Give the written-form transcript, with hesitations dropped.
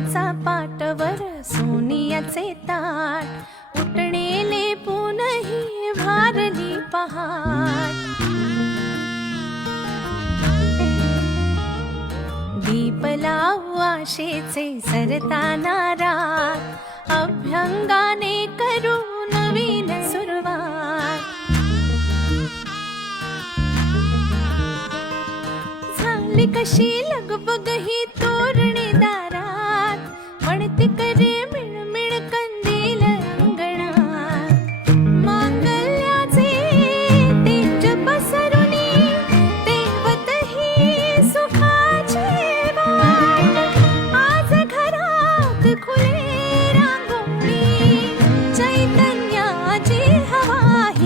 सोन्याचा पाटवर सोनियाचे ताट उठणेले पुनही भारली पहाट दीप लावू आशेचे सरताना रात अभ्यंगाने करू नवीन सुरुवात झाली कशी लगबग ही तू